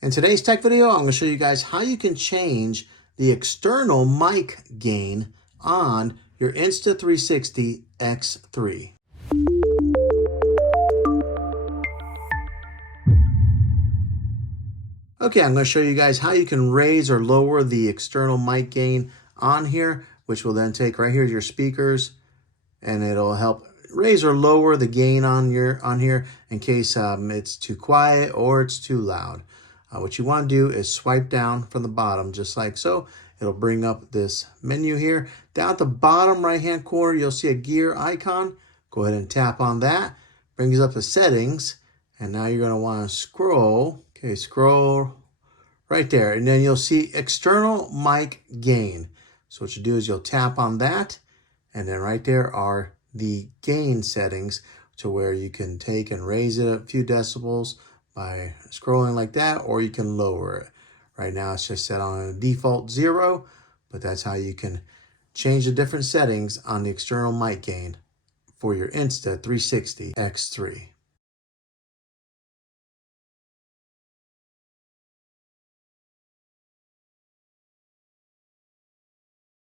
In today's tech video, I'm going to show you guys how you can change the external mic gain on your Insta360 X3. Okay, I'm going to show you guys how you can raise or lower the external mic gain on here, which will then take right here your speakers, and it'll help raise or lower the gain on here in case it's too quiet or it's too loud. What you want to do is swipe down from the bottom just like so. It'll bring up this menu here. Down at the bottom right hand corner, you'll see a gear icon. Go ahead and tap on that. Brings up the settings, and now you're going to want to scroll. Okay, scroll right there, and then you'll see external mic gain. So what you do is you'll tap on that, and then right there are the gain settings to where you can take and raise it a few decibels by scrolling like that, or you can lower it. Right now it's just set on a default 0, but that's how you can change the different settings on the external mic gain for your Insta360 X3.